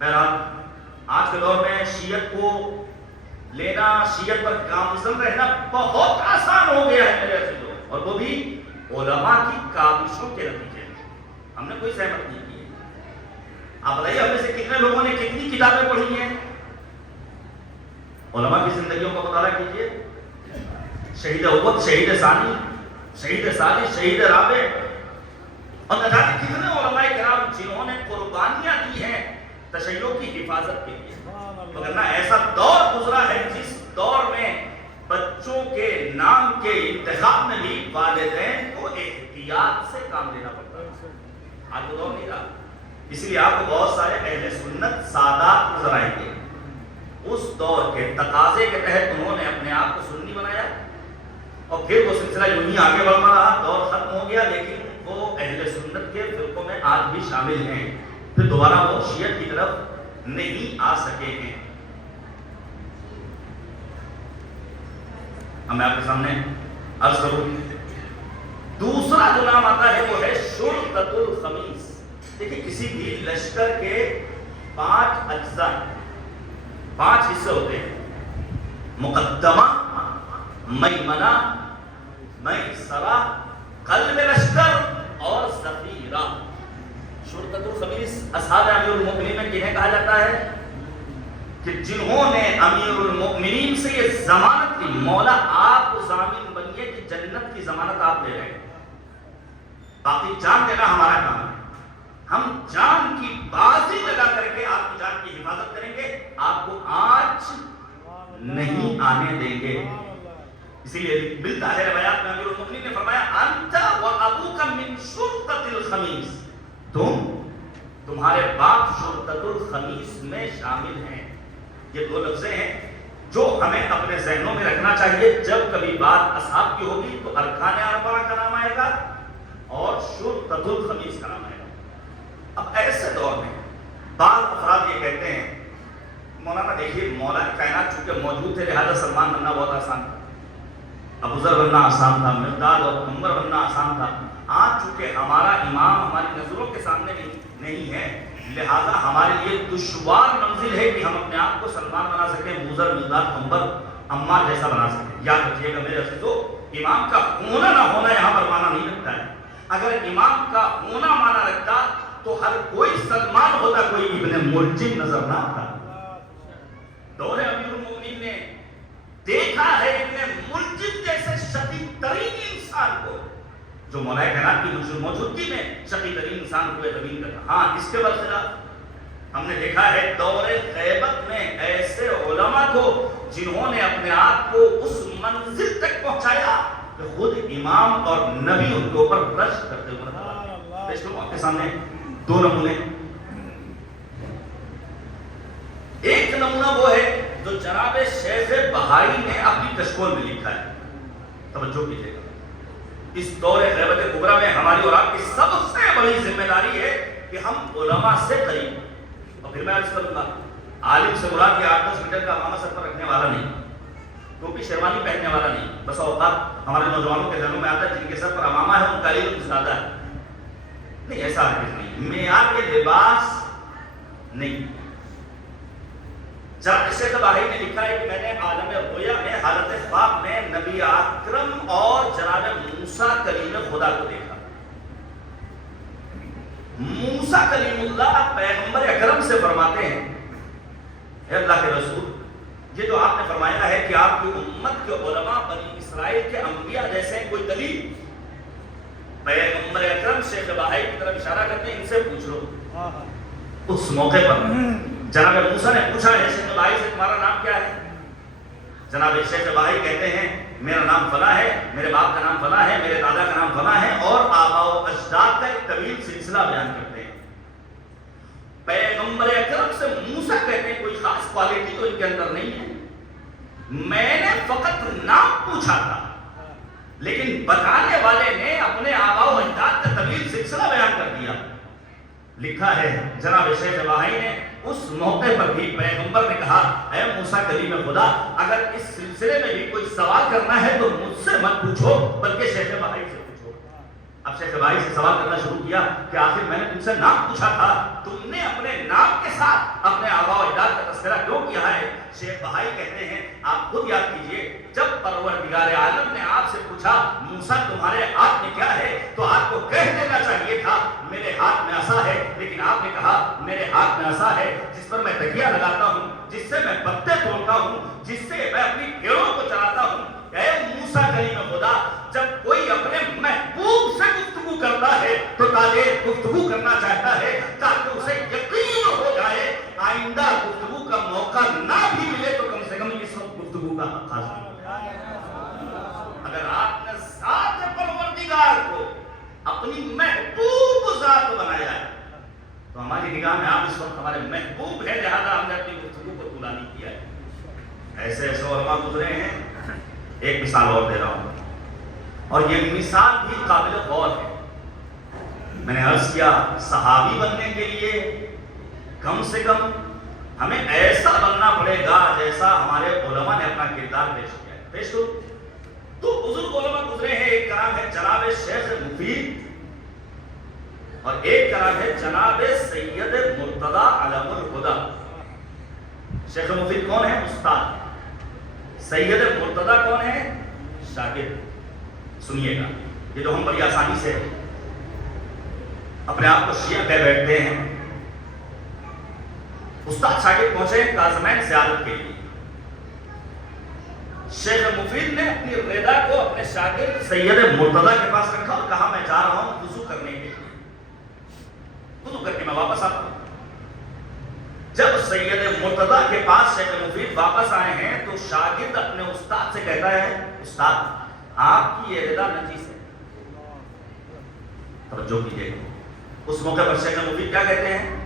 بہرحال آج کے دور میں شیعت کو لینا، شیعت پر گامزن رہنا بہت آسان ہو گیا ہے میرے عزیزوں، اور وہ بھی علماء کی کاوشوں کے نتیجے میں۔ ہم نے کوئی سہمت نہیں کی ہے۔ آپ بتائیے ہم میں سے کتنے لوگوں نے کتنی کتابیں پڑھی ہیں؟ علماء کی زندگیوں کا مطالعہ کیجیے، شہید اول، شہید ثانی، شہید ثالث، شہید رابع، اور نہ جانے کتنے علماء کرام جنہوں نے قربانیاں دی ہیں تشیع کی حفاظت کے لیے۔ مگر نہ ایسا دور گزرا ہے جس دور میں بچوں کے نام کے انتخاب میں بھی والدین کو احتیاط سے کام لینا پڑتا ہے۔ آج وہ دور نہیں رہا، اس لیے آپ کو بہت سارے اہل سنت سادات نظر آئیں گے۔ اس دور کے تقاضے کے تحت انہوں نے اپنے آپ کو سنی بنایا، اور پھر وہ سلسلہ یوں ہی آگے بڑھتا رہا، دور ختم ہو گیا، لیکن وہ اہل سنت کے فرقوں میں آج بھی شامل ہیں، پھر دوبارہ وہ شیعت کی طرف نہیں آ سکے ہیں۔ اب میں آپ کے سامنے عرض کروں، دوسرا جو نام آتا ہے وہ ہے شرطۃ الخمیس۔ دیکھیں کسی بھی لشکر کے 5 اجزاء، 5 حصے ہوتے ہیں: مقدمہ، میمنہ، میسرہ، قلب لشکر اور ذخیرہ۔ شرطۃ الخمیس اصحاب امیر المؤمنین میں کنہیں کہا جاتا ہے؟ کہ جنہوں نے امیر المؤمنین سے یہ ضمانت لی، مولا آپ ضامن بنیے کہ جنت کی ضمانت آپ لے رہے ہیں، باقی جان دینا ہمارا کام ہے، ہم جان کی بازی لگا کر کے آپ کی جان کی حفاظت کریں گے، آپ کو آج نہیں آنے دیں گے۔ اسی لیے ملتا ہے روایات میں امیر المؤمنین نے فرمایا انت و ابوک من شرطۃ الخمیس، تمہارے باپ شرطۃ الخمیس میں شامل ہیں۔ یہ 2 لفظیں ہیں جو ہمیں اپنے ذہنوں میں رکھنا چاہیے۔ جب کبھی بات اصحاب کی ہوگی تو ارکان اربعہ کا نام آئے گا اور شرطۃ الخمیس کا نام آئے گا۔ اب ایسے دور میں بعض افراد یہ کہتے ہیں، مولانا دیکھیے مولا کائنات چونکہ موجود تھے لہذا سلمان بننا بہت آسان تھا، ابو ذر بننا آسان تھا، مقداد اور عمر بننا آسان تھا۔ آج چونکہ ہمارا امام ہماری نظروں کے سامنے نہیں ہے، لہذا ہمارے لیے دشوار منزل ہے کہ ہم اپنے آپ کو سلمان بنا سکیں، ابو ذر، مقداد، عمر، عمار جیسا بنا سکیں۔ یاد رکھیے گا میرے عزیزو، امام کا ہونا نہ ہونا یہاں پر معنی نہیں رکھتا ہے۔ اگر امام کا ہونا معنی رکھتا تو ہر کوئی سلمان ہوتا، کوئی ابن ملجم نظر نہ آتا۔ دور امیر المؤمنین نے دیکھا ہے ابن ملجم جیسے شقی ترین انسان کو، جو مولا کائنات کی موجودگی میں شقی ترین انسان ہوئے زمین کا تھا۔ ہاں اس کے برخلاف ہم نے دیکھا ہے دور غیبت میں ایسے علماء کو جنہوں نے اپنے آپ کو اس منزل تک پہنچایا کہ خود امام اور نبی ان کے اوپر رشک کرتے ہوئے۔ پیش کروں آپ کے سامنے 2 نمونے۔ ایک نمونہ وہ ہے جو جناب شیخ بہائی نے اپنی کشکول میں لکھا ہے، توجہ کیجیے گا۔ اس دور غیبت کبریٰ میں ہماری اور آپ کی سب سے بڑی ذمہ داری ہے کہ ہم علماء سے قریب، اور پھر میں عرض کروں گا عالم سے مراد یہ 8-10 میٹر کا امامہ سر پر رکھنے والا نہیں، ٹوپی شیروانی پہننے والا نہیں۔ بس اوقات ہمارے نوجوانوں کے ذہنوں میں آتا ہے جن کے سر پر امامہ ہے ان کا علم زیادہ ہے، نہیں ایسا ہرگز نہیں، معیار کے لباس نہیں۔ جناب شیخ بہائی نے لکھا ہے کہ میں نے عالم رؤیا میں حالت خواب میں نبی اکرم اور جناب موسیٰ کلیم خدا کو دیکھا۔ موسیٰ کلیم اللہ پیغمبر اکرم سے فرماتے ہیں، اے اللہ کے رسول، یہ جو آپ نے فرمایا ہے کہ آپ کی امت کے علماء بنی اسرائیل کے انبیاء جیسے ہیں، کوئی دلیل؟ پیغمبر اکرم شیخ بہائی کی طرف اشارہ کرتے ہیں، ان سے پوچھ لو۔ اس موقع پر جناب موسیٰ نے پوچھا ہے شیخ بہائی سے تمہارا نام کیا ہے؟ جناب شیخ بہائی کہتے ہیں میرا نام فلاں ہے، میرے باپ کا نام فلاں ہے، میرے دادا کا نام فلاں ہے، اور آباء و اجداد کا ایک طویل سلسلہ بیان کرتے ہیں۔ پیغمبر اکرم سے موسیٰ کہتے ہیں کوئی خاص کوالٹی تو ان کے اندر نہیں ہے، میں نے فقط نام پوچھا تھا، لیکن بتانے والے نے اپنے آباء و اجداد کا طویل سلسلہ بیان کر دیا۔ لکھا ہے جناب شیخ بہائی نے اس موقع پر بھی پیغمبر نے کہا اے موسیٰ کلیم خدا، اگر اس سلسلے میں بھی کوئی سوال کرنا ہے تو مجھ سے مت پوچھو بلکہ شیخ بہائی سے پوچھو۔ اب اب شیخ بھائی سے سوال کرنا شروع کیا کہ آخر میں نے تم سے نام پوچھا تھا، تم نے اپنے نام کے ساتھ اپنے آباء و اجداد کا تذکرہ کیوں کیا ہے؟ شیخ بھائی کہتے ہیں آپ خود یاد کیجئے، جب پروردگار عالم نے آپ سے پوچھا موسیٰ تمہارے ہاتھ میں کیا ہے، تو آپ کو کہہ دینا چاہیے تھا میرے ہاتھ میں عصا ہے، لیکن آپ نے کہا میرے ہاتھ میں عصا ہے جس پر میں تکیہ لگاتا ہوں، جس سے میں پتے توڑتا ہوں، جس سے میں اپنی بھیڑوں کو چراتا ہوں۔ اے موسیٰ کلیم خدا، جب کوئی اپنے محبوب سے گفتگو کرتا ہے تو تاجر گفتگو کرنا چاہتا ہے تاکہ اسے یقین ہو جائے آئندہ گفتگو کا موقع نہ بھی ملے تو کم سے کم اس وقت گفتگو کا حق حاصل۔ اگر آپ نے ذات پروردگار کو اپنی محبوب ذات بنایا ہے تو ہماری نگاہ میں آپ اس وقت ہمارے محبوب ہیں، لہذا ہم نے اپنی گفتگو کو طولانی کیا ہے۔ ایسے ایسے علماء گزرے ہیں۔ ایک مثال اور دے رہا ہوں، اور یہ مثال بھی قابل غور ہے۔ میں نے عرض کیا صحابی بننے کے لیے کم سے کم ہمیں ایسا بننا پڑے گا جیسا ہمارے علماء نے اپنا کردار پیش کیا ہے۔ پیش کرو تو بزرگ علماء گزرے ہیں، ایک کا نام ہے جناب شیخ مفید اور ایک کا نام ہے جناب سید مرتضی علم الہدی۔ شیخ مفید کون ہے؟ استاد۔ سید مرتضی کون ہے؟ شاگرد۔ سنیے گا، یہ جو ہم بڑی آسانی سے اپنے آپ کو شیعہ کہہ بیٹھتے ہیں، استاد شاگرد پہنچے کاظمین زیارت کے لیے۔ شیخ مفید نے اپنی رضا کو اپنے شاگرد سید مرتضی کے پاس رکھا اور کہا میں جا رہا ہوں وضو کرنے کے لیے، وضو کر کے میں واپس آتا ہوں۔ جب سید مرتضی کے پاس شیخ مفید واپس آئے ہیں تو شاگرد اپنے استاد سے کہتا ہے استاد آپ کی یہ رضا نجیس ہے۔ توجہ کیجیے، اس موقع پر شیخ مفید کیا کہتے ہیں؟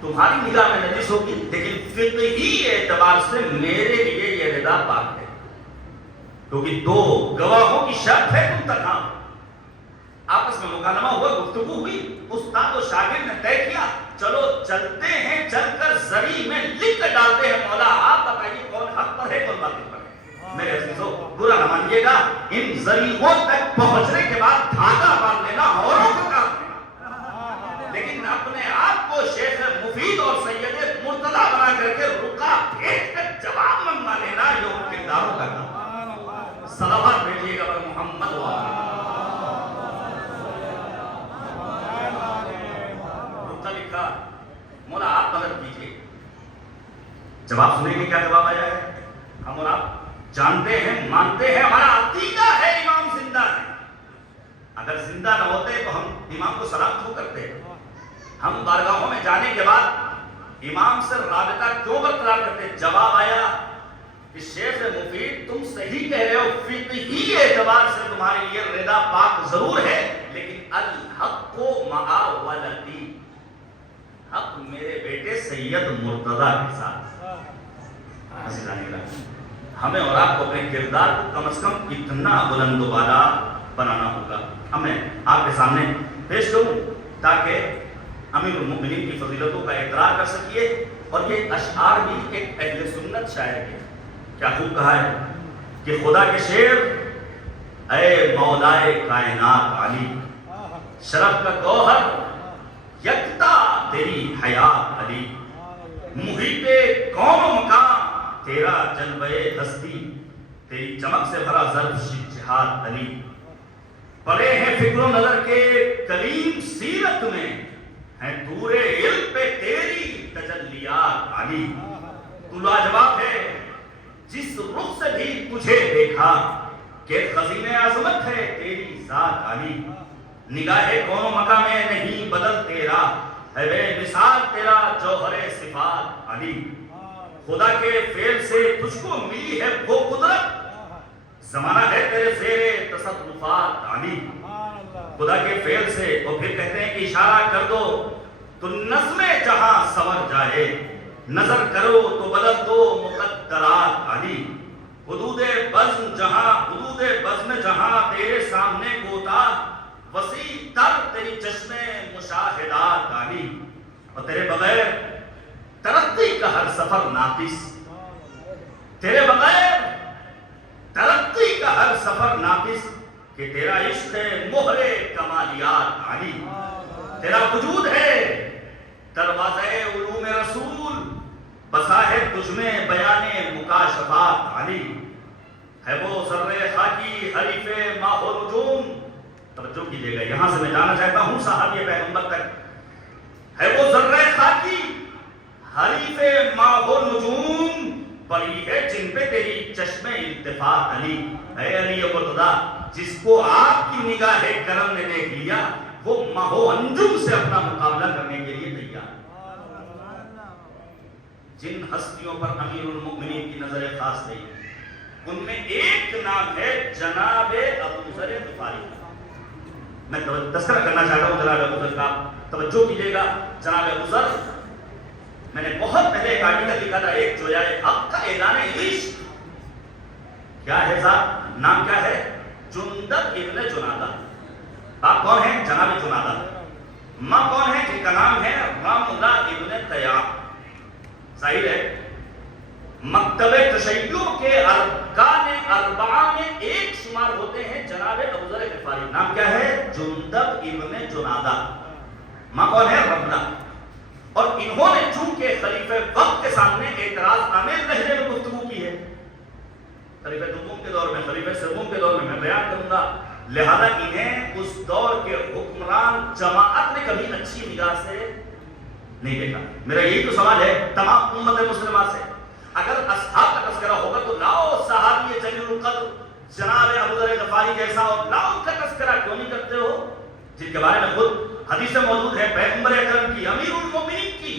تمہاری نگاہ میں نجیس ہوگی لیکن فقہی اعتبار سے میرے لیے یہ رضا پاک ہے، کیونکہ دو گواہوں کی شرط ہے تم تک۔ آپس میں مکالمہ ہوا، گفتگو ہوئی، استاد و شاگرد نے طے کیا چلو چلتے ہیں، چل کر زری میں لکھ کر ڈالتے ہیں مولا آپ بتائیے کون حق پر ہے کون باطل پر ہے۔ میرے عزیزو برا نہ مانیے گا، ان ذریعوں تک پہنچنے کے بعد دھاگا باندھ لینا اوروں کا کام ہے، لیکن اپنے آپ کو شیخ مفید اور سید مرتضی بنا کر کے رکا بھیج کر جواب منگوا لینا یہ ان کرداروں کا کام۔ صلوات بھیجیے گا پر محمد لکھا مولا آپ مدد کیجیے۔ جواب سنیں گے کیا جواب آیا ہے؟ ہم اور آپ جانتے ہیں، مانتے ہیں، ہمارا عقیدہ ہے امام زندہ ہے۔ اگر زندہ نہ ہوتے تو ہم امام کو سلام کیوں کرتے؟ ہم بارگاہوں میں جانے کے بعد امام سے رابطہ کیوں برقرار کرتے؟ جواب آیا کہ شیخ مفید تم صحیح کہہ رہے ہو، فقہی اعتبار سے تمہارے لیے رضا پاک ضرور ہے، لیکن الحق مع ولدی، حق میرے بیٹے سید مرتضی کے ساتھ۔ ہمیں اور آپ کو اپنے کردار کو کم از کم اتنا بلند و بالا بنانا ہوگا۔ ہمیں آپ کے سامنے پیش کروں تاکہ امیر المؤمنین کی فضیلتوں کا اقرار کر سکیے، اور یہ اشعار بھی ایک اہل سنت شاعر کے کیا خوب کہا ہے کہ خدا کے شعر اے مولائے کائنات علی، شرف کا گوہر یکتا تیری حیات علی، محیط کون و مکان تیرا جلوہ ہستی، تیری چمک سے بھرا ظرف جہاد علی، پڑے ہیں فکر و نظر کے کلیم سیرت میں، ہیں دور علم پہ تیری تجلیات علی، تو لاجواب ہے جس رخ سے بھی تجھے دیکھا کہ خزینہ عظمت ہے تیری ذات علی، نگاہ کون و مکان میں نہیں بدل تیرا، ہے بے مثال تیرا جوہر صفات علی، خدا کے فعل سے تجھ کو ملی ہے وہ قدرت، زمانہ ہے تیرے زیر تصرفات علی، خدا کے فعل سے۔ اور پھر کہتے ہیں کہ اشارہ کر دو تو نظم جہاں سور جائے، نظر کرو تو بدل دو مقدرات علی، حدود بزم جہاں تیرے سامنے کوتا، وسیع تر تیری چشم مشاہدات علی، اور تیرے بغیر ترقی کا ہر سفر ناقص، تیرے بغیر ترقی کا ہر سفر ناقص، کہ تیرا عشق ہے مہر کمال کمالیات علی، تیرا وجود ہے دروازہ علوم رسول، بسا ہے تجھ میں بیان مکاشفات علی، ہے وہ ذرے خاکی حریف ماہ و نجوم. توجہ کیجئے گا، یہاں سے میں جانا چاہتا ہوں صحابی پیغمبر تک. ہے وہ ذرے خاکی حریف ماہ و نجوم، پڑی ہے جن پہ تیری چشم التفات علی. اے علی مرتضیٰ، جس کو آپ کی نگاہ کرم نے دیکھ لیا، وہ ماہ و انجم سے اپنا مقابلہ کرنے کے لیے تیار. جن ہستیوں پر امیر المؤمنین کی نظر خاص رہی، ان میں ایک نام ہے جناب ابو ذر غفاری. میں تذکرہ کرنا چاہتا ہوں جناب ابو ذر کا، توجہ کیجئے گا. جناب ابو ذر، میں نے بہت پہلے ایک آرٹیکل لکھا تھا، ایک جو ہے حق کا اعلان عشق. کیا ہے ذات؟ نام کیا ہے؟ جندب ابن جنادہ. آپ کون ہیں؟ جناب جنادہ. ماں کون ہے؟ جن کا نام ہے رملہ ابن تیاب. ظاہر ہے مکتب تشیع کے ارکان اربعہ میں ایک شمار ہوتے ہیں جناب ابو ذر غفاری. نام کیا ہے؟ جندب ابن جنادہ. ماں کون ہے؟ رملہ. اور انہوں نے چونکہ خلیفہ وقت کے سامنے اعتراض آمیز لہجے میں گفتگو کی ہے، خلیفہ دوم کے دور میں، خلیفہ سوم کے دور میں بیان کروں گا، لہذا انہیں اس دور کے حکمران جماعت نے کبھی اچھی نگاہ سے نہیں دیکھا. میرا یہی تو سوال ہے تمام امت مسلمہ سے، اگر اصحاب کا تذکرہ ہوگا تو لاؤ صحابی جلیل القدر جناب ابو ذر غفاری جیسا، اور لاؤ ان کا تذکرہ کیوں نہیں کرتے ہو جن کے بارے میں خود حدیث موجود ہے، پیغمبر اکرم کی، امیر المؤمنین کی،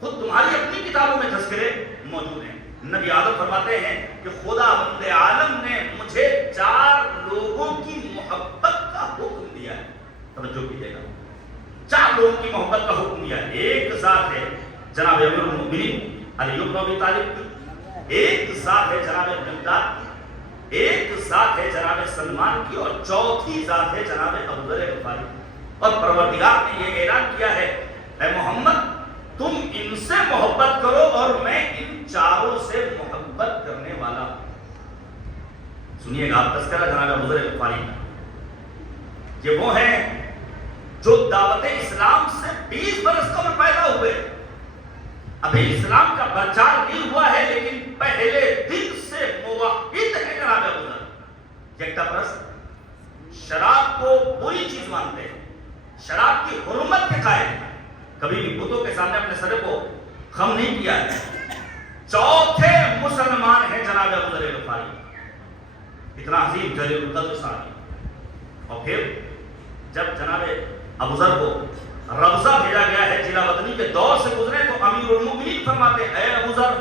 خود تمہاری اپنی کتابوں میں تذکرے موجود ہیں. نبی آدم فرماتے ہیں کہ خدا بند عالم نے مجھے 4 لوگوں کی محبت کا حکم دیا ہے. توجہ کیجئے گا، 4 لوگوں کی محبت کا حکم دیا ہے. ایک ذات ہے جناب امیر المؤمنین علی بن ابی طالب کی، ایک ذات ہے جناب مقداد کی، ایک ذات ہے جناب سلمان کی، اور چوتھی ذات ہے جناب ابو ذر غفاری. اور پروردگار نے یہ اعلان کیا ہے، اے محمد تم ان سے محبت کرو اور میں ان 4 سے محبت کرنے والا ہوں. سنیے گا آپ تذکرہ جناب ابو ذر غفاری. یہ وہ ہیں جو دعوت اسلام سے 20 برس قبل پیدا ہوئے، ابھی اسلام کا پرچار نہیں ہوا ہے، لیکن پہلے دن سے موحد ہے جناب ابو ذر. یکتا پرست، شراب کو بری چیز مانتے ہیں، شراب کی حرمت کے قائل ہیں، کبھی بھی بتوں کے سامنے اپنے سر کو خم نہیں کیا ہے. چوتھے مسلمان ہیں جناب ابو ذر غفاری، اتنا عظیم جلیل القدر صحابی. اور پھر جب جناب ابو ذر کو ربضہ بھیجا گیا ہے، جلا وطنی کے دور سے گزرے، تو امیر المؤمنین فرماتے ہیں اے ابو ذر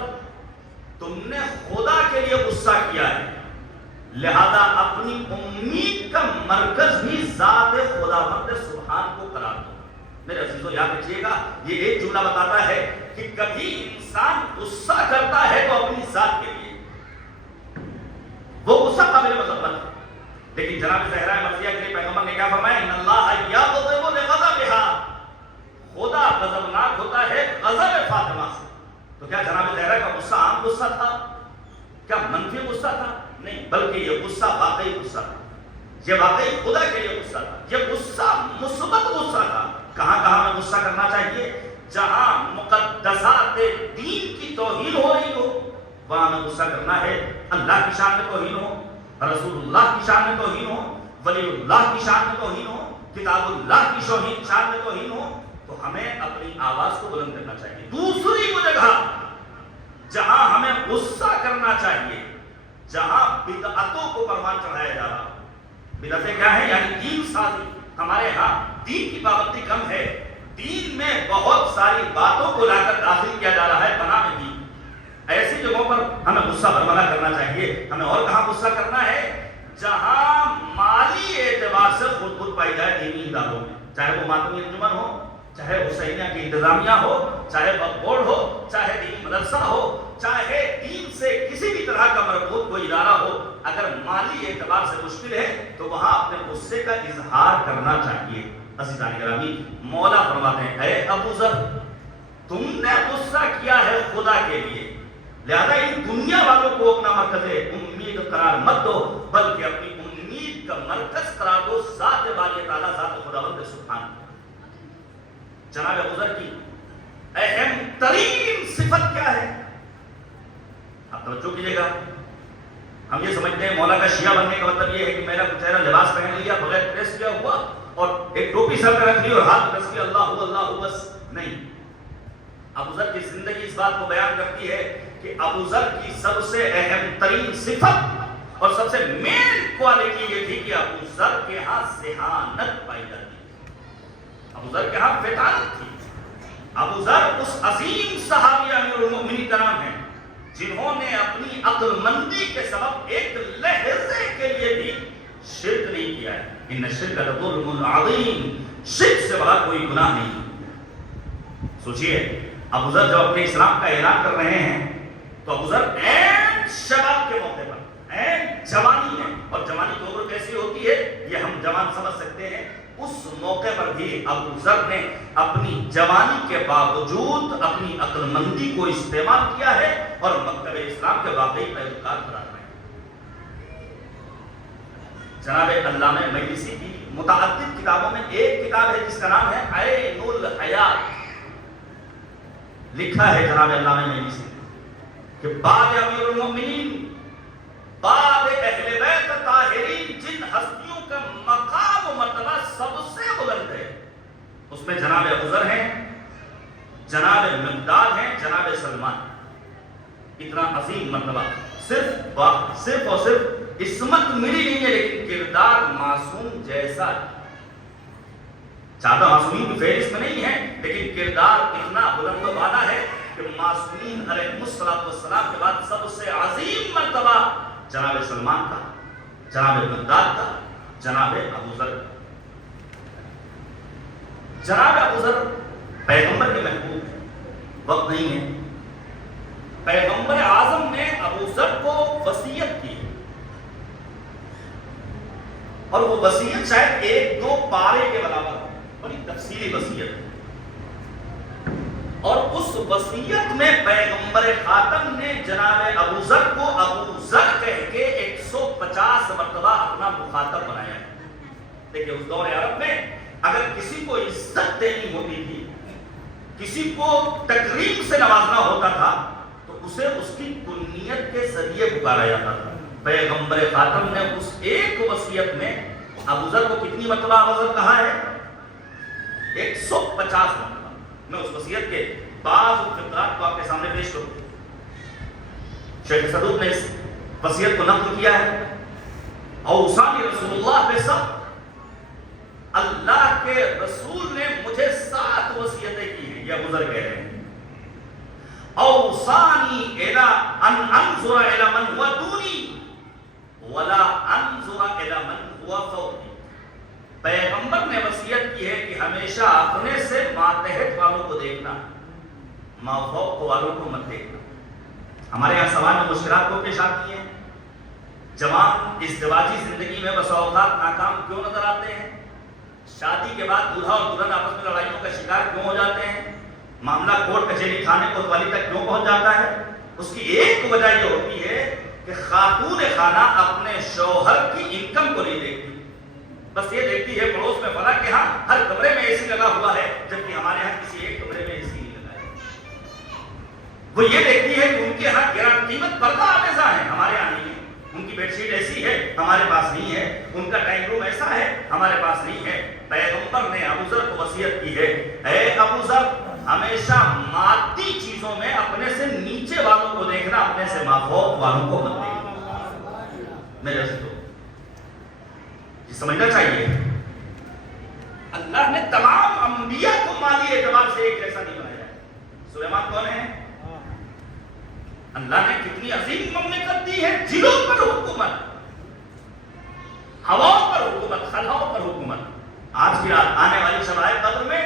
تم نے خدا کے لیے غصہ کیا ہے، لہذا اپنی امید کا مرکز بھی ذات خداوند سبحان کو قرار دو. میرے عزیزو یاد رکھیے گا، یہ ایک جملہ بتاتا ہے کہ کبھی انسان غصہ کرتا ہے تو اپنی ذات کے لیے، وہ غصہ قابل مذمت ہے. لیکن جناب زہرا مرضیہ کے لیے پیغمبر نے کیا فرمایا؟ ان اللہ یغضب لغضبها، خدا غضبناک ہوتا ہے غضب فاطمہ سے. تو کیا جناب زہرا کا غصہ عام غصہ تھا؟ کیا منفی غصہ تھا؟ نہیں، بلکہ یہ غصہ واقعی غصہ تھا، یہ واقعی خدا کے لیے غصہ تھا، یہ غصہ مثبت غصہ تھا. کہاں کہاں میں غصہ کرنا چاہیے؟ جہاں مقدسات دین کی توہین ہو رہی ہو وہاں میں غصہ کرنا ہے. اللہ کی شان میں توہین ہو، رسول اللہ کی شان میں توہین ہو، ولی اللہ کی شان میں توہین ہو، کتاب اللہ کی شان میں توہین ہو، تو ہمیں اپنی آواز کو بلند کرنا چاہیے. دوسری وہ جگہ جہاں ہمیں غصہ کرنا چاہیے، جہاں بدعتوں کو پروان چڑھایا جا رہا. بدعتیں کیا ہیں؟ یعنی دین سازی. ہمارے ہاں دین کی پابندی کم ہے، دین میں بہت ساری باتوں کو لا کر داخل کیا جا رہا ہے بنا میں دین. ایسی جگہوں پر ہمیں غصہ برملا کرنا چاہیے. ہمیں اور کہاں غصہ کرنا ہے؟ جہاں مالی اعتبار سے خود پائی جائے دینی اداروں میں، چاہے وہ ماتمی انجمن ہو، چاہے حسینیہ کی انتظامیہ ہو، چاہے وقف بورڈ ہو، چاہے دینی مدرسہ ہو، چاہے دین سے کسی بھی طرح کا مربوط کوئی ادارہ ہو. اگر مالی اعتبار سے مشکل ہے تو وہاں اپنے غصے کا اظہار کرنا چاہیے. عزیزان گرامی، مولا فرماتے ہیں اے ابو ذر تم نے غصہ کیا ہے خدا کے لیے، لہذا ان دنیا والوں کو اپنا مرکز امید قرار مت دو، بلکہ اپنی امید دین کا مرکز قرار دو ذات باری تعالیٰ ذات خداوند سبحان. جناب ابوذر کی اہم ترین صفت کیا ہے؟ آپ توجہ کیجیے گا. ہم یہ سمجھتے ہیں مولا کا شیعہ بننے کا مطلب یہ ہے کہ میرا چہرہ لباس پہن لیا بغیر پریس کیا ہوا اور ایک ٹوپی سر پہ رکھ لی اور ہاتھ میں رکھ لیا اللہ بس. نہیں. ابوذر کی زندگی اس بات کو بیان کرتی ہے کہ ابوذر کی سب سے اہم ترین صفت اور سب سے مین کوالٹی یہ تھی کہ ابوذر کے ہاں ذہانت پائی جاتی تھی. ابوذر کے ہاں فطانت تھی. ابوذر اس عظیم صحابی امیر المؤمنین کا نام ہے جنہوں نے اپنی عقل مندی کے سبب ایک لحظے کے لیے بھی شرک نہیں کیا ہے. ان الشرک لظلم عظیم. شرک سے بڑا کوئی گناہ نہیں. سوچئے ابوذر جب اپنے اسلام کا اعلان کر رہے ہیں تو ابوذر عین شباب کے موقع پر عین جوانی ہے. اور جوانی کی عمر کیسی ہوتی ہے یہ ہم جوان سمجھ سکتے ہیں. اس موقع پر بھی ابوذر نے اپنی جوانی کے باوجود اپنی عقل مندی کو استعمال کیا ہے اور مکتب اسلام کے واقعی پیروکار قرار پائے. جناب علامہ مجلسی کی متعدد کتابوں میں ایک کتاب ہے جس کا نام ہے عین الحیات. لکھا ہے جناب علامہ مجلسی کہ بعد امیر المؤمنین بعد اہل بیت طاہرین جن ہستیوں کا مقام و مرتبہ سب سے بلند ہے اس میں جناب ابوذر ہیں, جناب مقداد ہیں, جناب سلمان. اتنا عظیم مرتبہ. صرف اور صرف عصمت ملی نہیں ہے لیکن کردار معصوم جیسا ہے. زیادہ معصومین کی فہرست میں نہیں ہے لیکن کردار اتنا بلند و بالا ہے کہ معصومین علیہ السلام کے بعد سب سے عظیم مرتبہ جناب سلمان کا, جناب مقداد کا, جناب ابوذر. جناب ابوذر پیغمبر کے محبوب ہیں. وقت نہیں ہے. پیغمبر اعظم نے ابوذر کو وصیت کی اور وہ وصیت شاید ایک دو پارے کے برابر, بڑی تفصیلی وصیت. اور اس وصیت میں پیغمبر خاتم نے جناب ابوذر کو ابوذر کہہ کے 150 مرتبہ اپنا مخاطب بنایا ہے. دیکھیں اس دور عرب میں اگر کسی کو عزت دینی ہوتی تھی, کسی کو تکریم سے نوازنا ہوتا تھا تو اسے اس کی کنیت کے ذریعے پکارا جاتا تھا. پیغمبر خاتم نے اس ایک وصیت میں ابوذر کو کتنی مرتبہ ابوذر کہا ہے؟ 150 مرتبہ. میں اس وصیت کے بعض فقرات کو آپ کے سامنے پیش کروں. شیخ صدوق نے اس وصیت کو نقل کیا ہے. اوصانی رسول اللہ بے سب, اللہ کے رسول نے مجھے 7 وصیتیں کی ہیں. یہ ابوذر کہہ رہے ہیں. اوصانی الی ان انظر الی من هو دونی ولا انظر الی من هو فوقی. پیغمبر نے وصیت کی ہے کہ ہمیشہ اپنے سے ماتحت والوں کو دیکھنا, مافوق والوں کو مت دیکھنا. ہمارے یہاں سوال میں مشکلات کو پیش آتی ہیں. جوان ازدواجی زندگی میں بسا اوقات ناکام کیوں نظر آتے ہیں؟ شادی کے بعد دولہا اور دلہن آپس میں لڑائیوں کا شکار کیوں ہو جاتے ہیں؟ معاملہ کورٹ کچہری کھانے کوتوالی تک کیوں پہنچ جاتا ہے؟ اس کی ایک وجہ یہ ہوتی ہے کہ خاتون خانہ اپنے شوہر کی انکم کو نہیں دیکھتی. بس یہ دیکھتی ہے پڑوس میں فلاں کے ہاں ہر کمرے میں اے سی لگا ہوا ہے جبکہ ہمارے ہاں کسی ایک کمرے میں اے سی نہیں لگا ہے. وہ یہ دیکھتی ہے کہ ان کے ہاں گران قیمت پردہ آویزہ ہے, ہمارے ہاں نہیں ہے. ان کی بیڈ شیٹ ایسی ہے, ہمارے پاس نہیں ہے. ان کا ٹائم روم ایسا ہے, ہمارے پاس نہیں ہے. پیغمبر نے ابوذر کو وصیت کی ہے, اے ابوذر ہمیشہ مادی چیزوں میں اپنے سے نیچے والوں کو دیکھنا, اپنے سے مافوق والوں کو مت دیکھنا. میرے سے تو یہ سمجھنا چاہیے. اللہ نے تمام انبیاء کو مالی اعتبار سے ایک جیسا نہیں بنایا. سلیمان کون ہے؟ اللہ نے کتنی عظیم مملکت دی ہے. جنوں پر حکومت, ہواؤں پر حکومت, خلاؤں پر حکومت. آج کی رات آنے والی شب قدر میں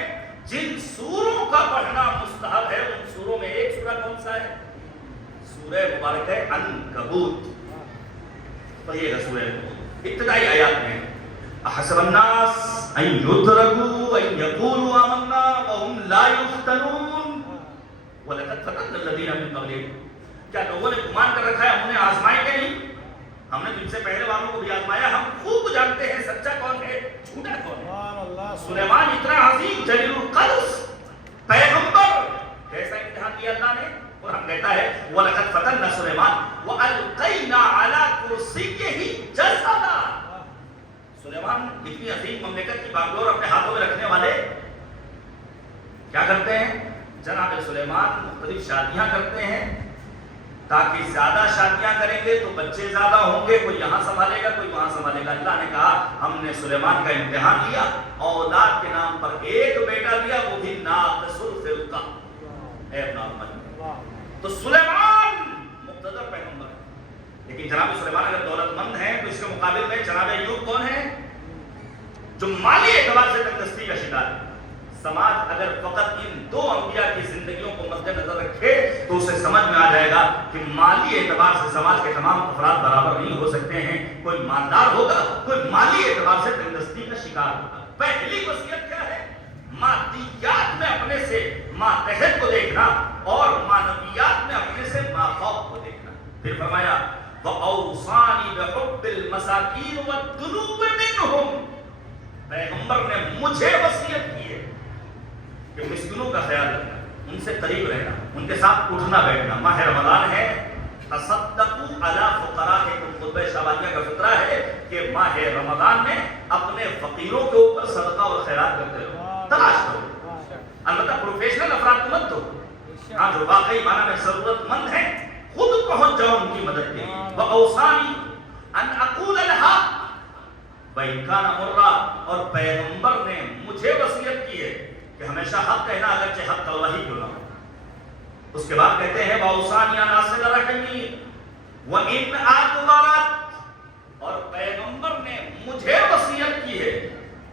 جن سوروں کا پڑھنا مستحب ہے ان سوروں میں ایک سورہ کون سا ہے؟ سورہ مبارک ہے عنکبوت. پڑھیے گا سورہ عنکبوت. ابتدائی آیات میں احسب الناس ان یترکوا ان یقولوا آمنا وهم لا یفتنون ولقد فتنا الذین من قبلہم. کیا لوگوں نے گمان کر رکھا ہے ہم نے آزمائے کہ نہیں؟ ہم نے تم سے پہلے والوں کو بھی آزمایا، ہم خوب جانتے ہیں سچا کون ہے جھوٹا کون ہے۔ سلیمان اتنا عظیم جلیل القدر پیغمبر، کیسا امتحان دیا اللہ نے؟ اور ہم کہتا ہے وَلَقَدْ فَتَنَّا سُلَيْمَانَ وَأَلْقَيْنَا عَلَىٰ كُرْسِيِّهِ جَسَدًا۔ سلیمان اتنی عظیم مملکت کی باغ ڈور اپنے ہاتھوں میں رکھنے والے کیا کرتے ہیں؟ جناب سلیمان مختلف شادیاں کرتے ہیں تاکہ زیادہ شادیاں کریں گے تو بچے زیادہ ہوں گے، کوئی یہاں سنبھالے گا کوئی وہاں سنبھالے گا۔ اللہ نے کہا ہم نے سلیمان کا امتحان لیا، اولاد کے نام پر ایک بیٹا دیا، وہ بھی ناقص الخلقہ اے ابن محمد۔ تو سلیمان مقتدر پیغمبر ہے، لیکن جناب سلیمان اگر دولت مند ہیں تو اس کے مقابل میں جناب ایوب کون ہے جو مالی اعتبار سے تندرستی کا شکار ہے۔ سماج اگر فقط ان دو انبیاء کی زندگیوں کو مد نظر رکھے تو اسے سمجھ میں آ جائے گا کہ مالی اعتبار سے سماج کے تمام افراد برابر نہیں ہو سکتے ہیں، کوئی مالدار ہوگا، کوئی مالی اعتبار سے تندرستی کا شکار ہوگا۔ پہلی وصیت کیا ہے؟ مادیات میں اپنے سے ماتحت کو دیکھنا اور معنویات میں اپنے سے مافوق کو دیکھنا۔ پھر فرمایا وَأَوْصَانِي بِحُبِّ الْمَسَاكِينِ وَالدُّنُوبِ مِنْهُمْ، پیغمبر نے مجھے وصیت کی ہے کہ مسکینوں کا خیال رکھنا، ان سے قریب رہنا، ان کے ساتھ اٹھنا بیٹھنا۔ ماہ رمضان ہے، تصدقوا علی فقرائکم، خطبہ شعبانیہ کا فطرہ ہے کہ ماہ رمضان میں اپنے فقیروں کے اوپر صدقہ اور خیرات کرتے رہو، تلاش کرو۔ البتہ پروفیشنل افراد کو مت دو، ہاں جو واقعی معنی میں ضرورت مند ہیں خود پہنچ جاؤ ان کی مدد کے لیے۔ وَأَوْصَانِي أَنْ أَقُولَ الْحَقَّ وَإِنْ كَانَ مُرًّا، اور پیغمبر نے مجھے وصیت کی ہے کہ ہمیشہ حق کہنا اگرچہ حق کلوہ ہی کیوں نہ ہو۔ اس کے بعد کہتے ہیں وَأَوْصَانِي أَنْ أَصِلَ رَحِمِي وَإِنْ أَعْتَذَرَتْ، اور پیغمبر نے مجھے وصیت کی ہے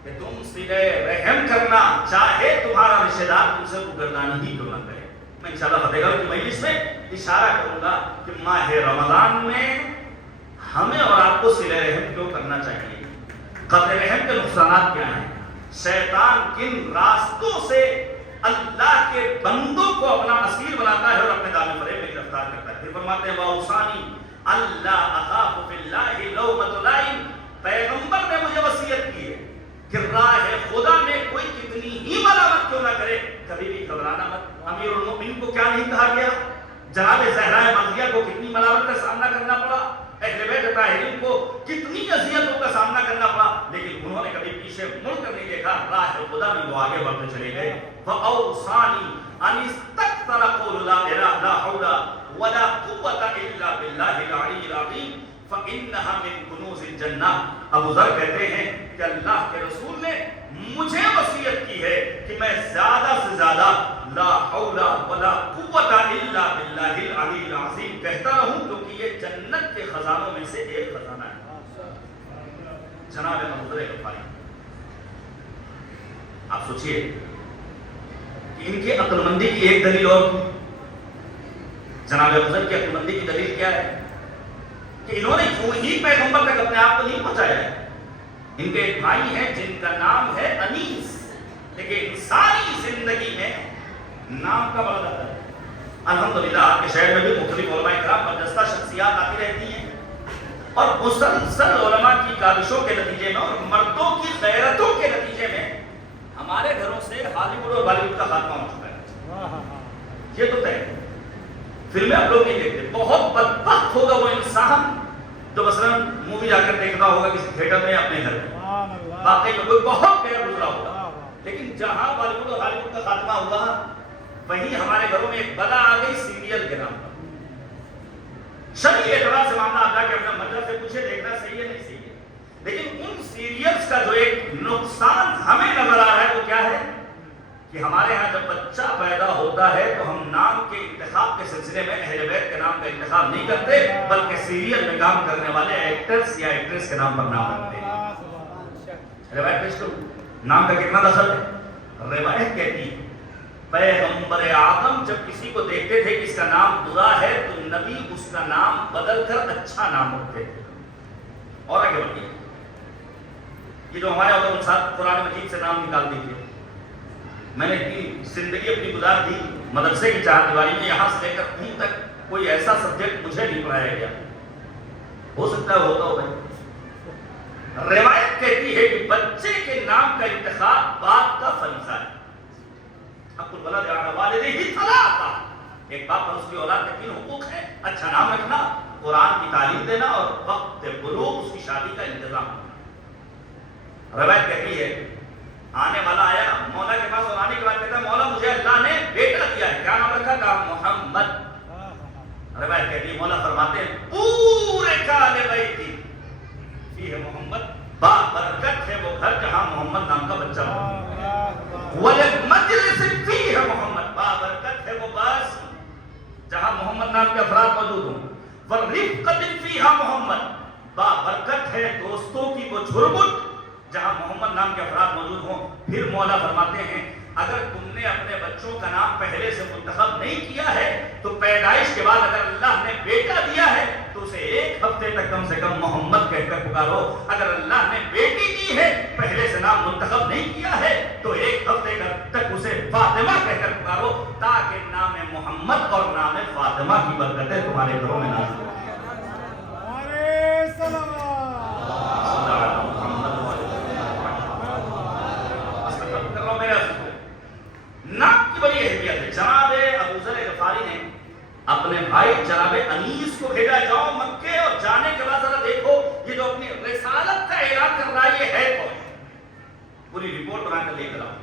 کہ تم صلہ رحم کرنا چاہے تمہارا رشتہ دار تم سے روگردانی ہی کیوں نہ کرے۔ میں انشاءاللہ فتح گڑھ کی مجلس میں اشارہ کروں گا کہ ماہ رمضان میں ہمیں اور آپ کو صلہ رحم کیوں کرنا چاہیے، قطع رحم کے نقصانات کیا ہیں، شیطان کن راستوں سے اللہ کے بندوں کو اپنا اسیر بناتا ہے اور اپنے دامن فریب میں گرفتار کرتا ہے۔ پھر فرماتے ہیں وَأَوْصَانِي أَلَّا أَخَافُ فِي اللَّهِ لَوْمَةَ لَائِمٍ، پیغمبر نے مجھے وصیت کی ہے کہ راہ خدا میں کوئی کتنی ہی ملامت کیوں نہ کرے کبھی بھی گھبرانا مت۔ امیر المومنین کو کیا نہیں کہا گیا؟ جناب زہرا مرضیہ کو کتنی ملامت کا سامنا کرنا پڑا، اہل بیت طاہرین کو کتنی اذیتوں کا سامنا کرنا پڑا، لیکن انہوں نے کبھی پیچھے مڑ کر نہیں دیکھا، راہ خدا میں وہ آگے بڑھتے چلے گئے۔ فَأَوْصَانِي أَنِ اسْتَكْثَرَ قَوْلُ لَا حَوْلَ وَلَا قُوَّةَ إِلَّا بِاللَّهِ الْعَلِيِّ الْعَظِيمِ فَإِنَّهَا مِن كُنُوزِ الْجَنَّةِ۔ ابو ذر کہتے ہیں کہ اللہ کے رسول نے مجھے وصیت کی ہے کہ میں زیادہ سے زیادہ لا حول ولا قوت الا باللہ العلی العظیم کہتا رہوں، کیونکہ یہ جنت کے خزانوں میں سے ایک خزانہ ہے۔ جناب ابو ذر غفاری، آپ سوچئے کہ ان کی عقل مندی کی ایک دلیل اور تھی۔ جناب ابو ذر کی عقل مندی کی دلیل کیا ہے کہ انہوں نے یوں ہی پیغمبر تک اپنے آپ کو نہیں پہنچایا ہے۔ ان کے ایک بھائی ہیں جن کا نام ہے انیس، لیکن ساری زندگی میں نام کا بڑا ہے۔ الحمدللہ آپ کے شہر میں بھی مختلف علماء کرام برجستہ شخصیات آتی رہتی ہیں، اور مسلسل علماء کی کاوشوں کے نتیجے میں اور مردوں کی غیرتوں کے نتیجے میں ہمارے گھروں سے ہالی ووڈ اور بالی ووڈ کا خاتمہ ہو چکا ہے۔ یہ تو طے ہے، فلمیں آپ لوگ نہیں دیکھتے۔ بہت بدبخت ہوگا وہ انسان جو مثلا مووی جا کر دیکھتا ہوگا کسی تھیٹر میں اپنے گھر میں، واقعی میں کوئی بہت گیا گزرا ہوگا، لیکن جہاں بالی ووڈ اور ہالی ووڈ کا خاتمہ ہوا وہیں ہمارے گھروں میں ایک بلا آ گئی سیریل کے نام پر۔ شرعی اعتبار سے معاملہ آتا ہے کہ اپنا مطلب سے پوچھے دیکھنا صحیح ہے نہیں صحیح ہے، لیکن ان سیریلز کا جو ایک نقصان ہمیں نظر آ رہا ہے وہ کیا ہے کہ ہمارے ہاں جب بچہ پیدا ہوتا ہے تو ہم نام کے انتخاب کے سلسلے میں اہل بیت کے نام کا انتخاب نہیں کرتے، بلکہ سیریل میں کام کرنے والے ایکٹرز یا ایکٹریس کے نام پر نام رکھتے ہیں۔ روایت پیش کروں، نام کا کتنا دخل ہے؟ روایت کہتی ہے پیغمبر اعظم جب کسی کو دیکھتے تھے کہ اس کا نام برا ہے تو نبی اس کا نام بدل کر اچھا نام رکھتے تھے۔ اور آگے بڑھیے، یہ جو ہمارے ہوتا ہے ان ساتھ قرآن مجید سے نام نکال دیجیے۔ میں نے اتنی زندگی اپنی گزار دی مدرسے کی چار دیواری میں، یہاں سے لے کر خون تک کوئی ایسا سبجیکٹ مجھے نہیں پڑھایا گیا ہو سکتا ہے ہوتا ہو بھائی. روایت کہتی ہے کہ بچے کے نام کا انتخاب باپ کا فریضہ ہے. حق الولد علی والدیہ ثلاثہ. ایک باپ پر اس کی اولاد کے 3 حقوق ہیں: اچھا نام رکھنا، قرآن کی تعلیم دینا اور وقت بلوغ اس کی شادی کا انتظام. روایت کہتی ہے آنے والا آیا مولا کے پاس اور آنے کے بعد کہتا ہے مولا مجھے اللہ نے بیٹا دیا ہے، کیا نام رکھا؟ کہا محمد. روایت کہتی ہے مولا فرماتے ہیں پورے کالے بیتی فیہ محمد، با برکت ہے وہ گھر جہاں محمد نام کا بچہ ہو. وَلِلْمَجْلِسِ فِيهَ محمد، با برکت ہے وہ باس جہاں محمد نام کے افراد موجود ہوں. وَالرِّفْقَةِ فِيهَا محمد، با برکت ہے دوستوں کی وہ جھرمٹ جہاں محمد نام کے افراد موجود ہوں. پھر مولا فرماتے ہیں اگر تم نے اپنے بچوں کا نام پہلے سے منتخب نہیں کیا ہے تو پیدائش کے بعد اگر اللہ نے بیٹا دیا ہے تو اسے 1 ہفتے تک کم سے کم محمد کہہ کر پکارو. اگر اللہ نے بیٹی دی ہے پہلے سے نام منتخب نہیں کیا ہے تو 1 ہفتے تک اسے فاطمہ کہہ کر پکارو تاکہ نام محمد اور نام فاطمہ کی برکتیں تمہارے گھروں میں نازل ہوں. نام کی بڑی اہمیت ہے. جناب ابو ذر غفاری نے اپنے بھائی جناب انیس کو بھیجا جاؤ مکے اور جانے کے بعد ذرا دیکھو یہ جو اپنی رسالت کا اعلان کر رہا ہے یہ ہے کون. پوری رپورٹ بنا کر لے کر آؤ.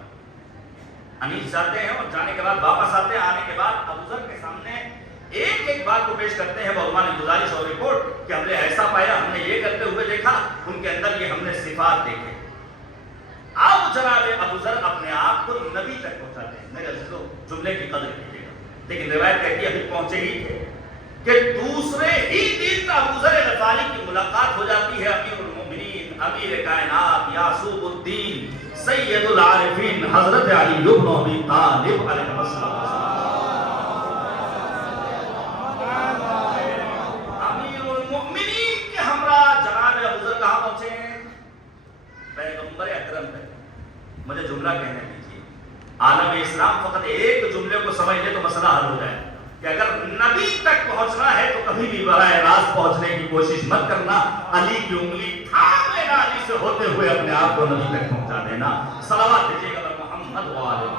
انیس جاتے ہیں اور جانے کے بعد واپس آتے ہیں. آنے کے بعد ابو ذر کے سامنے ایک بات کو پیش کرتے ہیں بعنوان گزارش اور رپورٹ کہ ہم نے ایسا پایا، ہم نے یہ کرتے ہوئے دیکھا، ان کے اندر یہ ہم نے صفات دیکھے. اب جناب ابو ذر اپنے آپ کو نبی تک پہنچاتے ہیں. میرے عزیزو جملے کی قدر کیجیے گا. لیکن روایت کہتی ہے ابھی پہنچے ہی تھے کہ دوسرے ہی دن ابو ذر غفاری کی ملاقات ہو جاتی ہے امیر المومنین، امیر کائنات، یعصوب الدین، سید العارفین حضرت علی بن ابی طالب علیہ السلام. امیر المومنین کے ہمراہ جناب ابو ذر کہاں پہنچے ہیں؟ پیغمبر اکرم تک. مجھے جملہ کہنے دیجیے. عالم اسلام فقط ایک جملے کو سمجھ لے تو مسئلہ حل ہو جائے کہ اگر نبی تک پہنچنا ہے تو کبھی بھی براہ راست پہنچنے کی کوشش مت کرنا. علی کی انگلی تھام لینا، علی سے ہوتے ہوئے اپنے آپ کو نبی تک پہنچا دینا. صلوات دیجیے گا محمد وآلہ.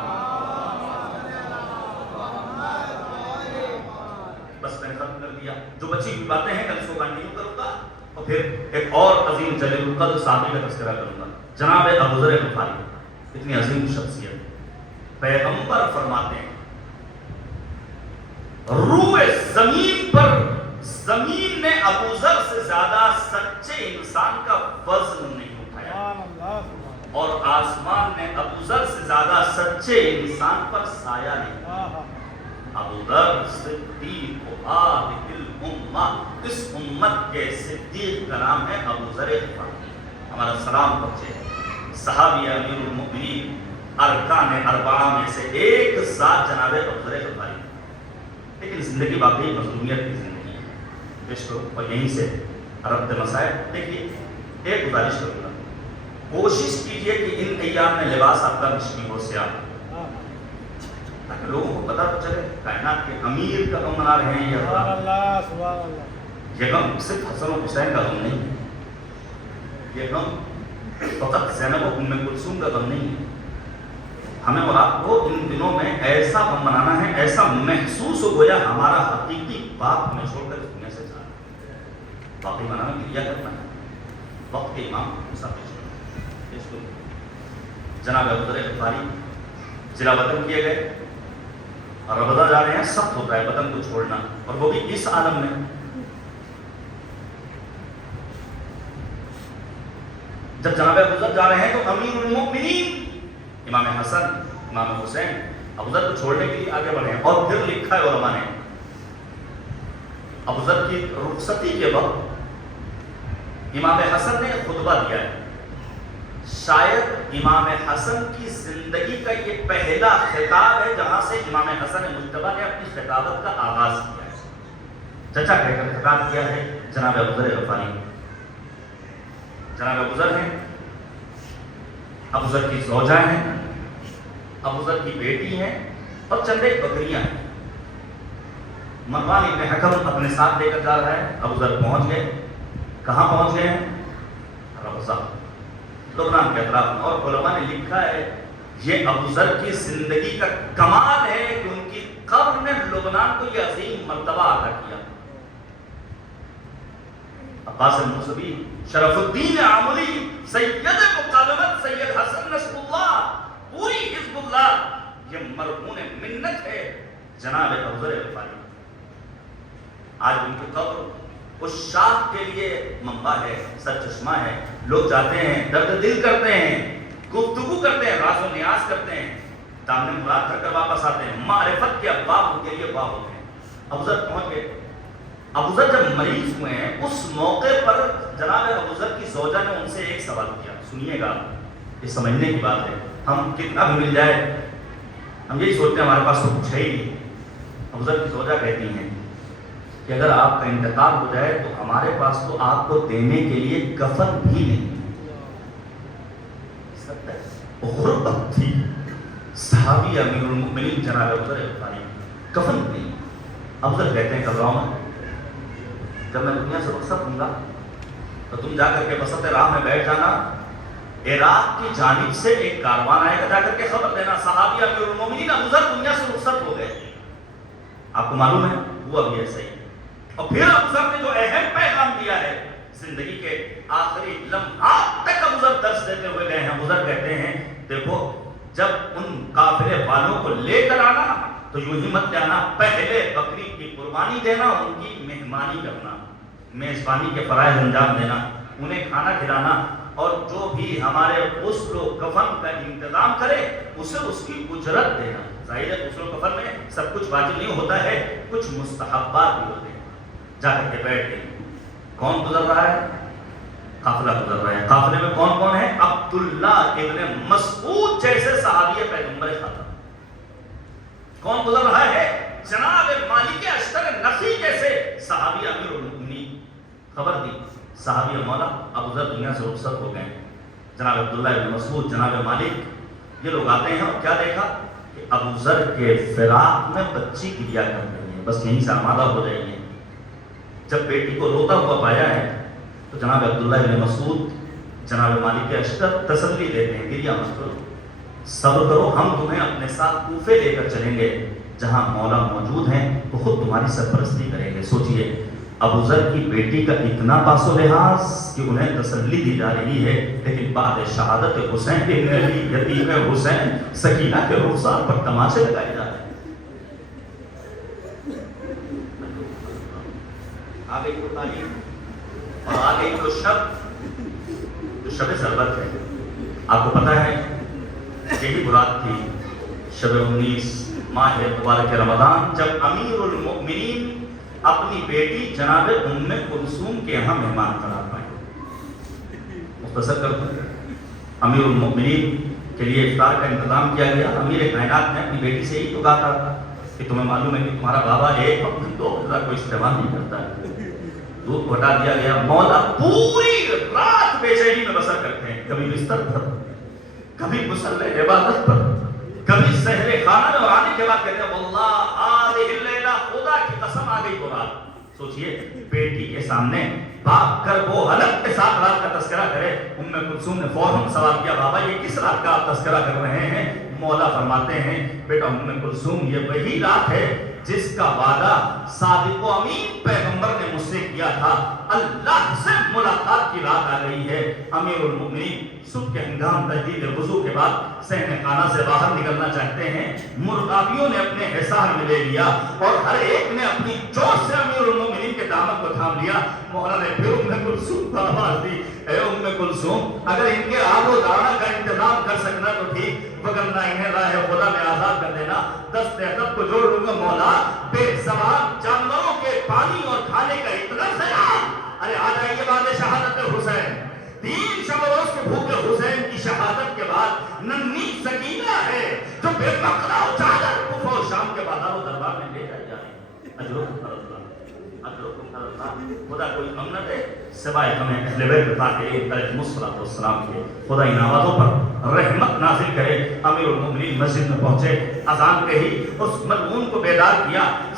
بس میں نے ختم کر دیا. جو بچی ہوئی باتیں ہیں کل اس کو کنٹینیو کروں گا اور پھر ایک اور عظیم جلیل القدر صحابی کا تذکرہ کروں گا. جناب ابو ذر غفاری اتنی عظیم شخصیت. پیغمبر فرماتے ہیں روئے زمین پر زمین نے ابو ذر سے زیادہ سچے انسان کا وزن نہیں اٹھایا اور آسمان نے ابو ذر سے زیادہ سچے انسان پر سایہ نہیں. ابو ذر صدیق عادل الامہ، اس امت کے صدیق کا نام ہے ابو ذر غفاری. ہمارا سلام پہنچے. صحابی امیر المؤمنین ارکان اربعہ میں سے ایک ذات جناب ابو ذر غفاری. لیکن زندگی واقعی مظلومیت کی زندگی ہے. عشق اور یہیں سے ربط مسائل. دیکھیے ایک گزارش کروں گا، کوشش کیجئے کہ ان ایام میں لباس آپ کا مشکی ہو سیاہ، تاکہ لوگوں کو پتہ تو چلے کائنات کے امیر کا غم منا رہے ہیں. یہ غم صرف حسن و حسین کا غم نہیں ہے، یہ غم فقط زینب و ام کلثوم کا غم نہیں ہے. ہمیں اور آپ کو ان دنوں میں ایسا غم منانا ہے، ایسا محسوس ہو گویا ہمارا حقیقی باپ ہمیں چھوڑ کر اس دنیا سے جا رہا ہے. باقی منانا کی لیا کرنا ہے. وقت کے امام جناب ابو ذر غفاری ضلع وطن کیے گئے اور ربضہ جا رہے ہیں. سخت ہوتا ہے وطن کو چھوڑنا، اور وہ بھی اس عالم میں. جب جناب ابو ذر جا رہے ہیں تو امیر المؤمنین امام حسن، امام حسین ابو ذر کو چھوڑنے کے لیے آگے بڑھے ہیں. اور پھر لکھا ہے علماء نے ابو ذر کی رخصتی کے وقت امام حسن نے خطبہ دیا ہے. شاید امام حسن کی زندگی کا یہ پہلا خطاب ہے جہاں سے امام حسن مجتبیٰ نے اپنی خطابت کا آغاز کیا ہے. چچا کہہ کر خطاب کیا ہے جناب ابو ذر غفاری. جناب ابو ذر ہیں، ابو ذر کی زوجہ ہیں، ابو ذر کی بیٹی ہیں اور چند ایک بکریاں ہیں. مروان ابن حکم اپنے ساتھ لے کر جا رہا ہے. ابو ذر پہنچ گئے. کہاں پہنچ گئے ہیں؟ روضہ، لبنان کے اطراف میں. اور علماء نے لکھا ہے یہ ابو ذر کی زندگی کا کمال ہے کہ ان کی قبر نے لبنان کو یہ عظیم مرتبہ عطا کیا. عباس الموسوی، شرف الدین عاملی، سید مقاومت سید حسن نصر اللہ، پوری حزب اللہ، یہ مرہون منت ہے جناب ابو ذر غفاری. آج ان کی قبر اس شاخ کے لیے منبع ہے، سرچشمہ ہے. لوگ جاتے ہیں، درد دل کرتے ہیں، گفتگو کرتے ہیں، راز و نیاز کرتے ہیں، دامن مراد کر کر واپس آتے ہیں. معرفت کے ابواب ان کے لیے باب ہوتے ہیں. ابو ذر پہنچ گئے. ابو ذر جب مریض ہوئے ہیں اس موقع پر جناب ابو ذر کی زوجہ نے ان سے ایک سوال کیا. سنیے گا، یہ سمجھنے کی بات ہے. ہم کتنا بھی مل جائے ہم یہی سوچتے ہیں ہمارے پاس تو کچھ ہے ہی نہیں. ابو ذر کی زوجہ کہتی ہیں کہ اگر آپ کا انتقال ہو جائے تو ہمارے پاس تو آپ کو دینے کے لیے کفن بھی نہیں. غربت تھی. صحابی امیر المؤمنین جناب ابو ذر غفاری، کفن نہیں. ابو ذر کہتے ہیں گھبراؤ مت، جب میں دنیا سے رخصت ہوں گا تو تم جا کر کے وسط راہ میں بیٹھ جانا، عراق کی جانب سے ایک کاروان آئے گا، جا کر کے خبر دینا صحابی امیر المؤمنین ابو ذر دنیا سے رخصت ہو گئے. آپ کو معلوم ہے ہوا بھی ایسا ہی. اور پھر ابو ذر نے جو اہم پیغام دیا ہے، زندگی کے آخری لمحات تک ابو ذر درس دیتے ہوئے گئے ہیں. ابو ذر کہتے ہیں دیکھو جب ان قافلے والوں کو لے کر آنا تو یوں ہی مت جانا، پہلے بکری کی قربانی دینا، ان کی مہمانی کرنا، میزبانی کے فرائض انجام دینا، انہیں کھانا کھلانا، اور جو بھی ہمارے غسل و کفن کا انتظام کرے اسے اس کی اجرت دینا. ظاہر ہے غسل و کفن میں سب کچھ واجب نہیں ہوتا ہے، کچھ مستحبات بھی ہوتے ہیں. جا کر کے بیٹھ گئے. کون گزر رہا ہے؟ قافلہ گزر رہا ہے. قافلے میں کون کون ہے؟ عبداللہ ابن مسعود جیسے صحابی پیغمبر خاتم. کون گزر رہا ہے؟ جناب مالک اشتر نقی جیسے صحابی امیر المؤمنین. خبر دی صحابی مولا ابو ذر دنیا سے رخصت ہو گئے. جناب عبداللہ ابن مسعود، جناب مالک، یہ لوگ آتے ہیں اور کیا دیکھا کہ ابو ذر کے فراق میں بچی گریا کر رہی ہے، بس یہیں سے آمادہ ہو رہی ہے. جب بیٹی کو روتا ہوا پایا ہے تو جناب عبداللہ ابن مسعود جناب مالک اشتر تسلی دیتے ہیں، گریا مت کرو، صبر کرو، ہم تمہیں اپنے ساتھ کوفے لے کر چلیں گے جہاں مولا موجود ہیں تو خود تمہاری سرپرستی کریں گے. سوچئے ابو ذر کی بیٹی کا اتنا پاس و لحاظ کہ انہیں تسلی دی جا رہی ہے، لیکن بعد شہادت حسین ابن علی یتیم حسین سکینہ کے رخسار پر تماشے لگائے جا رہے ہیں. آگے کو تعلیم اور آگے کو شب، جو شب ضربت ہے. آپ کو پتا ہے یہی مراد تھی شب 19 ماہ مبارک رمضان، جب امیر المؤمنین اپنی بیٹی جناب ام کلثوم کے یہاں مہمان قرار پائے. مختصر کر دوں، امیر المؤمنین کے لیے افطار کا انتظام کیا گیا. امیر کائنات نے اپنی بیٹی سے ہی تو کہا تھا کہ تمہیں معلوم ہے کہ تمہارا بابا ایک وقت میں 2 غذا کو استعمال نہیں کرتا ہے. دودھ کو ہٹا دیا گیا. مولا پوری رات بے چینی میں بسر کرتے ہیں، کبھی بستر پر، کبھی مصلی عبادت پر، کبھی سحر خانہ میں، اور آنے کے بعد کہتے ہیں واللہ آدھِ اللیلہ، خدا کی قسم آ گئی وہ رات. سوچئے بیٹی کے سامنے باپ کر وہ حلق کے ساتھ رات کا تذکرہ کرے. ام کلثوم نے فوراً سوال کیا بابا یہ کس رات کا آپ تذکرہ کر رہے ہیں؟ مولا فرماتے ہیں بیٹا ام کلثوم یہ وہی رات ہے جس کا وعدہ صادق و امین پیغمبر نے مجھ سے کیا تھا. اللہ سے ملاقات کی رات آ گئی ہے. امیر المؤمنین صبح کے ہنگام تجدید وضو کے بعد صحن خانہ سے باہر نکلنا چاہتے ہیں. مرغابیوں نے اپنے حصار میں لے لیا اور ہر ایک نے اپنی چوٹ سے امیر المؤمنین کے دامن کو تھام لیا. مولا نے پھر ام کلثوم کو آواز دی، اے ام کلثوم اگر ان کے آب و دانا کا انتظام کر سکنا تو ٹھیک، وگرنہ انہیں راہ خدا میں آزاد کر دینا. دست ادب کو جوڑ لوں گا مولا. بے زبان جانوروں کے پانی اور کھانے کا اتنا خیال. ارے آ جائیے بعد شہادت حسین، 3 شب روز کے بھوکے حسین کی شہادت کے بعد ننھی سکینہ ہے جو بے مقدہ و چادر کوفہ و شام کے بازار و دربار میں لے جائے جا رہے ہیں. اجرکم اللہ، اجرکم اللہ. خدا کوئی امنت ہے سوائے ہمیں اہل بیت طاہرین علیہم السلام کے. خدا ان آوازوں پر رحمت نازل کرے. امیر المؤمنین مسجد میں پہنچے، اذان کہی، اس ملعون کو بیدار کیا.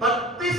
32